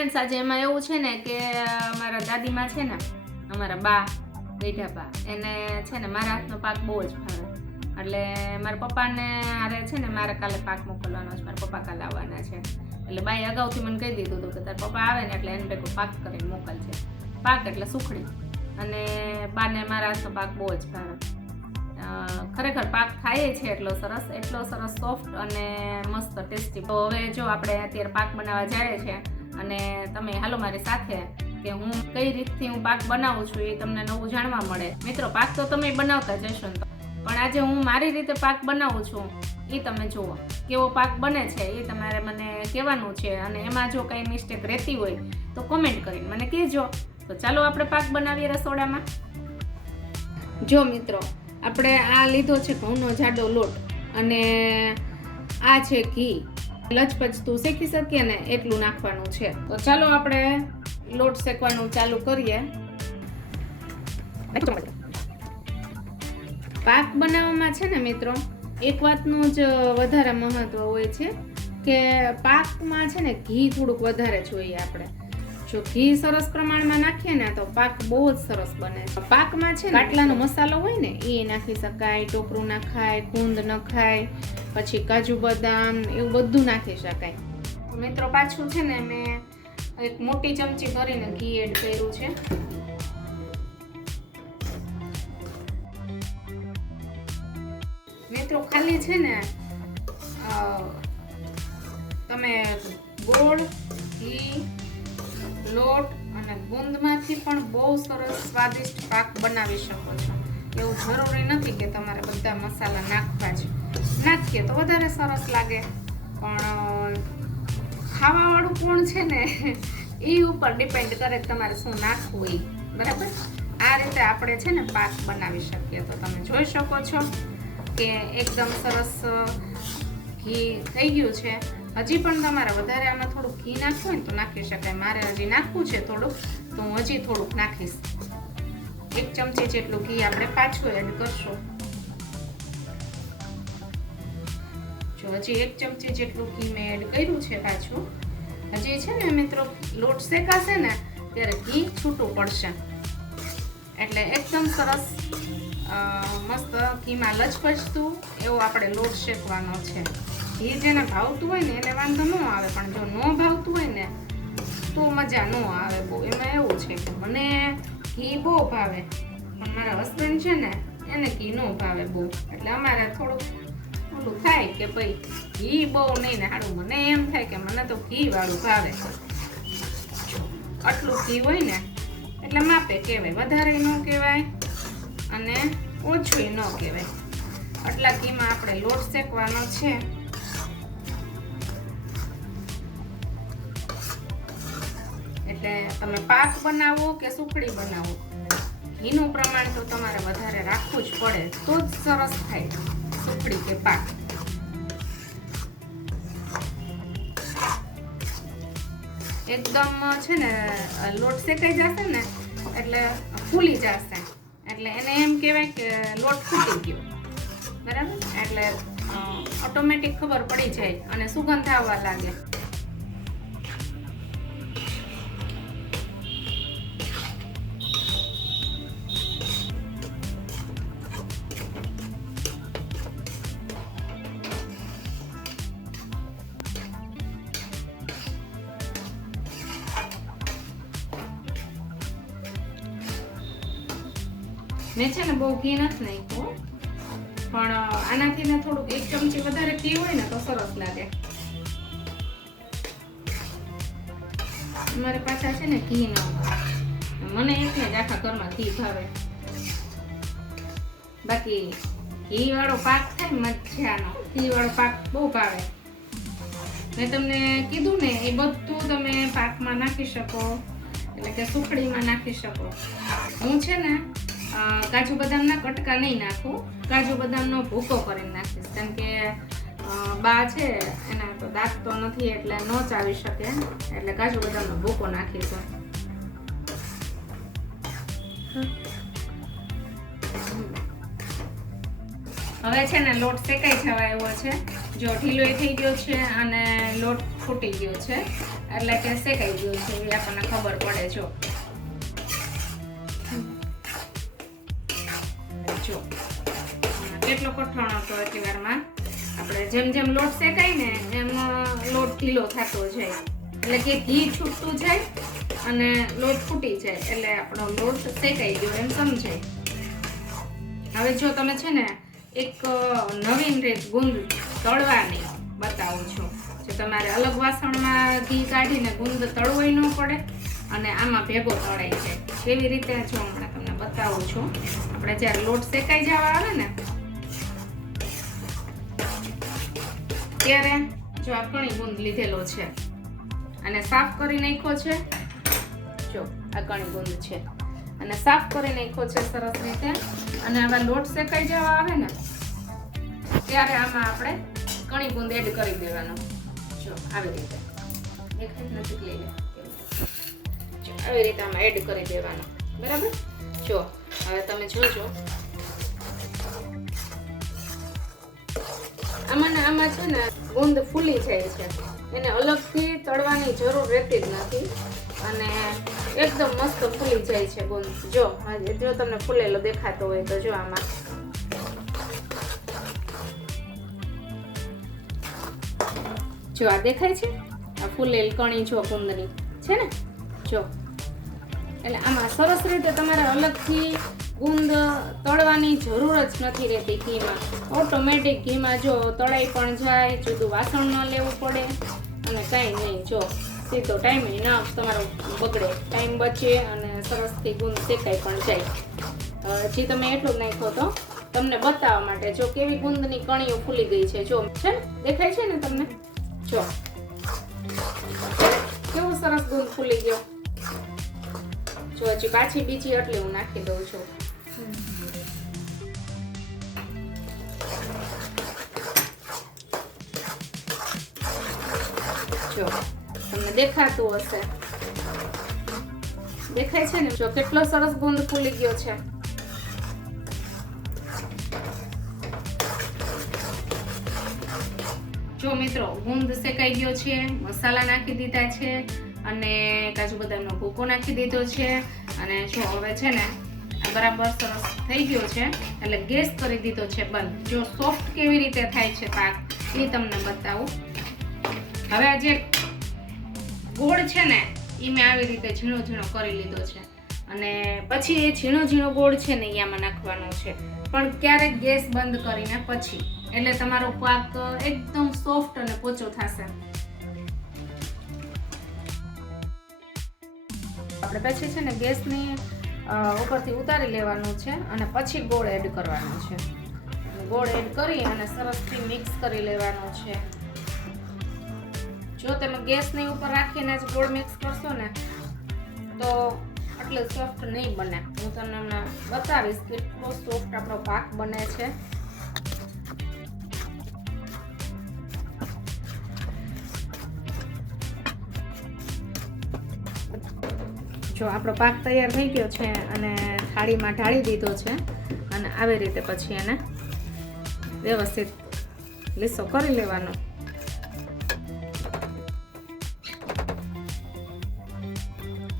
Friends આજે એમાં એવું છે ને કે અમારા દાદીમાં છે ને, અમારા બા ગઈઢા બા, એને છે ને મારા હાથનો પાક બહુ જ ભાવે. એટલે મારા પપ્પાને હારે છે ને મારે કાલે પાક મોકલવાનો છે, મારા પપ્પા કાલે આવવાના છે. એટલે બાઈ અગાઉથી મને કહી દીધું હતું કે તારા પપ્પા આવે ને એટલે એને ભેગો પાક કરીને મોકલશે પાક એટલે સુખડી. અને બાને મારા હાથનો પાક બહુ જ ભાવે. ખરેખર પાક ખાઈએ છે એટલો સરસ એટલો સરસ સોફ્ટ અને મસ્ત ટેસ્ટી તો હવે જો આપણે અત્યારે પાક બનાવવા જાય છે અને તમે હાલો મારી સાથે કે હું કઈ રીતથી હું પાક બનાવું છું એ તમને નવું જાણવા મળે. મિત્રો, પાક તો તમે બનાવતા જશો પણ આજે હું મારી રીતે પાક બનાવું છું, એ તમે જુઓ. કેવો પાક બને છે એ તમારે મને કહેવાનું છે અને એમાં જો કંઈ મિસ્ટેક રહેતી હોય તો કોમેન્ટ કરીને મને કહેજો. તો ચાલો આપણે પાક બનાવીએ રસોડામાં. જો મિત્રો, આપણે આ લીધો છે ઘઉંનો જાડો લોટ અને આ છે ઘી. લચપચતું શેકી શકીએ ને એટલું નાખવાનું છે. તો ચાલો આપણે લોટ શેકવાનું ચાલુ કરીએ. પાક બનાવવામાં છે ને મિત્રો, એક વાતનું જ વધારે મહત્વ હોય છે કે પાકમાં છે ને ઘી થોડુંક વધારે જોઈએ આપણે. જો ઘી સરસ પ્રમાણમાં નાખીએ ને તો પાક બહુ જ સરસ બને પાકમાં છે કાટલાનો મસાલો હોય ને, એ નાખી શકાય, ટોપરું નાખાય ગુંદ નખાય પછી કાજુ બદામ, એવું બધું નાખી શકાય. મિત્રો પાછું છે ને મેં એક મોટી ચમચી ભરીને ઘી એડ કર્યું છે. મિત્રો ખાલી છે ને તમે ગોળ, ઘી લોટ અને ગુંદમાંથી પણ બહુ સરસ સ્વાદિષ્ટ પાક બનાવી શકો છો. એવું જરૂરી નથી કે તમારે બધા મસાલા નાખવા જ. નાખીએ તો વધારે સરસ લાગે. પણ ખાવાવાળું કોણ છે ને? એ ઉપર ડિપેન્ડ કરે તમારે શું નાખવું એ બરાબર? આ રીતે આપણે છે ને પાક બનાવી શકીએ. તો તમે જોઈ શકો છો કે એકદમ સરસ ઘી થઈ ગયું છે. હજી પણ તમારે વધારે આમાં થોડુંક ઘી નાખવું હોય તો નાખી શકાય. મારે હજી નાખવું છે થોડુંક, તો હું હજી થોડુંક નાખીશ. એક ચમચી જેટલું ઘી આપણે પાછું એડ કરશું. જો હજી એક ચમચી જેટલું ઘી મેં એડ કર્યું છે પાછું. હજી છે ને મિત્રો, લોટ શેકાશે ને, ત્યારે ઘી છૂટું પડશે. એટલે એકદમ સરસ મસ્ત ઘીમાં લચપચતું એવો આપણે લોટ શેકવાનો છે. ઘી જેને ભાવતું હોય ને એને વાંધો ન આવે, પણ જો ન ભાવતું હોય ને, તો મજા ન આવે બહુ. એમાં એવું છે કે મને ઘી બહુ ભાવે, પણ મારા હસબન્ડ છે ને, એને ઘી ન ભાવે બહુ. એટલે અમારે થોડુંક ઓલું થાય કે ભાઈ ઘી બહુ નહીં ને સારું મને એમ થાય કે મને તો ઘી વાળું ભાવે. આટલું ઘી હોય ને, એટલે માપે કહેવાય. વધારે ન કહેવાય અને ઓછું ન કહેવાય. આટલા ઘીમાં આપણે લોટ શેકવાનો છે. એટલે તમે પાક બનાવો કે સુખડી બનાવો? ઘીનું પ્રમાણ તો તમારે વધારે રાખવું જ પડે, તો જ સરસ થાય સુખડી કે પાક. એકદમ છે ને, લોટ શેકાઈ જશે ને, એટલે ફૂલી જશે. એટલે એને એમ કહેવાય કે લોટ ફૂટી ગયો. બરાબર? એટલે ઓટોમેટિક ખબર પડી જાય અને સુગંધ આવવા લાગે. મેં છે ને બહુ ઘી નથી નાખ્યું પણ આનાથી ને થોડુંક એક ચમચી વધારે ઘી હોય ને તો સરસ લાગે. મારે પાછા છે ને ઘી ન. મને એકને જ આખા ઘરમાં ઘી ભાવે. બાકી ઘી વાળો પાક થાય મજાનો ઘી વાળો પાક બહુ ભાવે. મેં તમને કીધું ને, એ બધું તમે પાકમાં નાખી શકો, એટલે કે સુખડીમાં નાખી શકો. હું છે ને કાજુ બદામના કટકા નહીં નાખું. કાજુ બદામનો ભૂકો કરીને નાખીશ. કારણ કે બા છે, એના તો દાંત તો નથી એટલે ન ચાવી શકે. એટલે કાજુ બદામનો ભૂકો નાખીશું. હવે છે ને લોટ શેકાઈ જવા એવો છે. જો ઢીલો થઈ ગયો છે અને લોટ ફૂટી ગયો છે. એટલે કે શેકાઈ ગયો છે. એ આપણને ખબર પડે, જો. જો. કેટલો કઠણ હતો અત્યારમાં આપણે જેમ જેમ લોટ શેકાય ને એમ લોટ ઢીલો થતો જાય. એટલે કે ઘી છૂટતું જાય અને લોટ ફૂટી જાય. એટલે આપણો લોટ શેકાઈ ગયો એમ સમજાય. હવે જો તમે છે ને એક નવીન રીત ગુંદ તળવાની બતાવું છું. જો તમારે અલગ વાસણમાં ઘી કાઢીને ગુંદ તળવોય ન પડે અને આમાં ભેગો તળાય જાય. એવી રીતે જો હમણાં? બતાવું છું. આપણે જ્યારે લોટ શેકાઈ જવા આવે ને, ત્યારે જો આ કણી ગુંદ લીધેલો છે. અને સાફ કરી નાખ્યો છે. જો, આ કણી ગુંદ છે. અને સાફ કરી નાખ્યો છે સરસ રીતે. અને આવા લોટ શેકાઈ જવા આવે ને, ત્યારે આમાં આપણે કણી ગુંદ એડ કરી દેવાનો. જો, આવી રીતે. દેખાય નજીક લઈ લે આવી રીતે આમાં એડ કરી દેવાનો. બરાબર? જો, હવે તમે જોજો. આમાં આમાં છે ને ગુંદ ફૂલી જાય છે. એને અલગથી તળવાની જરૂર રહેતી જ નથી. અને એકદમ મસ્ત ફૂલી જાય છે ગુંદ. જો જો તમને ફૂલેલો દેખાતો હોય તો જો આમાં. જો આ દેખાય છે? આ ફૂલેલ કણી જો ગુંદની. છે ને? જો. એટલે આમાં સરસ રીતે તમારે અલગથી ગુંદ તળવાની જરૂર જ નથી રહેતી ઘીમાં. ઓટોમેટિક ઘીમાં જો તળાઈ પણ જાય, જુદું વાસણ ન લેવું પડે અને કાંઈ નહીં. જો, સીધો ટાઈમ ના તમારો બગડે. ટાઈમ બચે અને સરસથી ગુંદ શેકાઈ પણ જાય. હજી તમે એટલું નાખો તો તમને બતાવવા માટે. જો કેવી ગુંદની કણીઓ ફૂલી ગઈ છે. જો, છે દેખાય છે ને તમને? જો. કેવું સરસ ગુંદ ફૂલી ગયો. જો હજી પાછી બીજી એટલે હું નાખી દઉં છું. જો, તમને દેખાતું હશે. દેખાય છે ને? જો, કેટલો સરસ ગુંદ ફૂલી ગયો છે. જો મિત્રો, ગુંદ શેકાઈ ગયો છે, મસાલા નાખી દીધા છે. અને કાજુ બદામનો ભૂકો નાખી દીધો છે. અને જો હવે છે ને બરાબર સરસ થઈ ગયો છે. એટલે ગેસ કરી દીધો છે બંધ જો સોફ્ટ કેવી રીતે થાય છે પાક, એ તમને બતાવું. હવે આ જે ગોળ છે ને એ મેં આવી રીતે ઝીણો ઝીણો કરી લીધો છે. અને પછી એ ઝીણો ઝીણો ગોળ છે ને એ નાખવાનો છે. પણ ક્યારેક ગેસ બંધ કરીને પછી. એટલે તમારો પાક એકદમ સોફ્ટ અને પોચો થશે. આપણે પછી છે ને ગેસની ઉપરથી ઉતારી લેવાનું છે અને પછી ગોળ એડ કરવાનો છે. ગોળ એડ કરી અને સરસથી મિક્સ કરી લેવાનો છે. જો તમે ગેસની ઉપર રાખીને જ ગોળ મિક્સ કરશો ને, તો એટલે સોફ્ટ નહીં બને. હું તમને બતાવીશ કેટલો સોફ્ટ આપણો પાક બને છે. જો આપણો પાક તૈયાર થઈ ગયો છે અને થાળીમાં ઢાળી દીધો છે અને આવી રીતે પછી એને વ્યવસ્થિત લીસો કરી લેવાનો.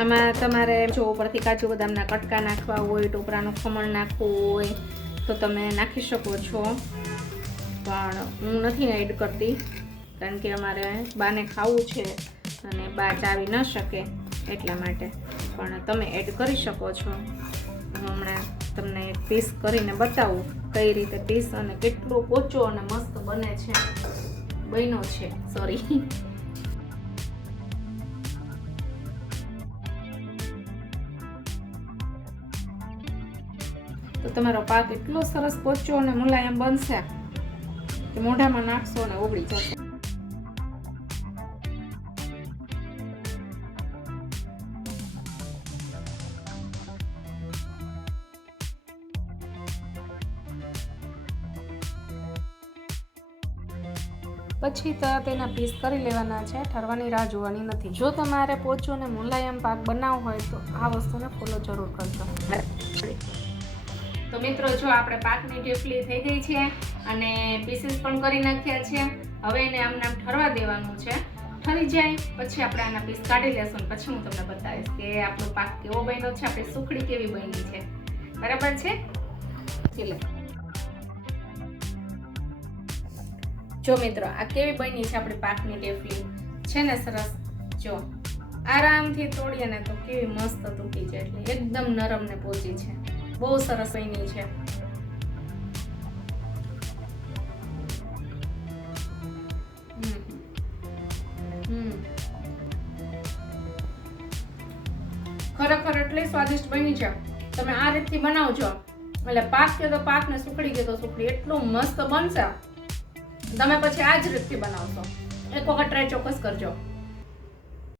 આમાં તમારે જો ઉપરથી કાજુ બદામના કટકા નાખવા હોય, ટોપરાનું ખમણ નાખવું હોય, તો તમે નાખી શકો છો. પણ હું નથી એડ કરતી, કારણ કે અમારે બાને ખાવું છે અને બા ચાવી ન શકે એટલા માટે. પણ તમે એડ કરી શકો છો. હું હમણાં તમને પીસ કરીને બતાવું કઈ રીતે પીસ અને કેટલો પોચો અને મસ્ત બને છે. બન્યો છે સોરી તો તમારો પાક એટલો સરસ પોચો અને મુલાયમ બનશે કે મોઢામાં નાખશો અને ઓગળી જશે. પછી તો તેના પીસ કરી લેવાના છે, ઠરવાની રાહ જોવાની નથી. જો તમારે પોચો અને મુલાયમ પાક બનાવવો હોય તો આ વસ્તુને ફોલો જરૂર કરજો. તો મિત્રો, જો આપણે પાકની ઢેફલી થઈ ગઈ છે અને પીસીસ પણ કરી નાખ્યા છે, હવે એને આમ નામ ઠરવા દેવાનું છે. ઠરી જાય, પછી આપણે આના પીસ કાઢી લેશું પછી હું તમને બતાવીશ કે આપણો પાક કેવો બન્યો છે, આપણી સુખડી કેવી બની છે. બરાબર છે? ચલો જો મિત્રો, આ કેવી બની છે આપણી પાકની ટેફલી? છે ને સરસ? જો, આરામથી તોડીએ ને તો કેવી મસ્ત તૂટી જાય એટલે એકદમ નરમ ને પોચી છે. બહુ સરસ બની છે. ખરેખર એટલી સ્વાદિષ્ટ બની છે. તમે આ રીતથી બનાવજો. એટલે પાક કે તો પાક ને સુખડી કે તો સુખડી. એટલું મસ્ત બનશે. તમે પછી આ જ રીતથી બનાવશો. એક વખત ટ્રાય ચોક્કસ કરજો.